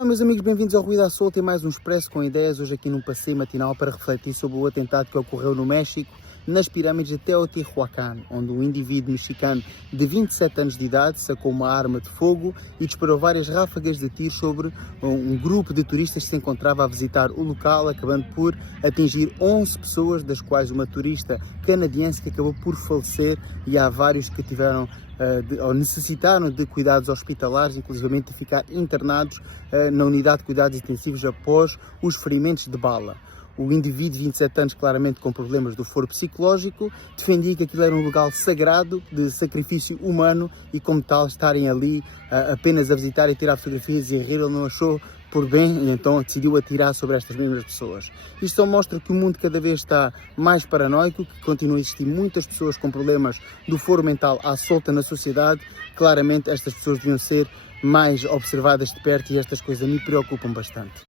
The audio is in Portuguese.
Olá, meus amigos, bem-vindos ao Ruído à Solta e mais um Expresso com Ideias, hoje aqui num passeio matinal para refletir sobre o atentado que ocorreu no México, nas pirâmides de Teotihuacan, onde um indivíduo mexicano de 27 anos de idade sacou uma arma de fogo e disparou várias ráfagas de tiro sobre um grupo de turistas que se encontrava a visitar o local, acabando por atingir 11 pessoas, das quais uma turista canadiense que acabou por falecer, e há vários que tiveram ou necessitaram de cuidados hospitalares, inclusive de ficar internados na unidade de cuidados intensivos após os ferimentos de bala. O indivíduo de 27 anos, claramente com problemas do foro psicológico, defendia que aquilo era um lugar sagrado de sacrifício humano e, como tal, estarem ali apenas a visitar e tirar fotografias e a rir, ele não achou por bem e então decidiu atirar sobre estas mesmas pessoas. Isto só mostra que o mundo cada vez está mais paranoico, que continua a existir muitas pessoas com problemas do foro mental à solta na sociedade. Claramente estas pessoas deviam ser mais observadas de perto e estas coisas me preocupam bastante.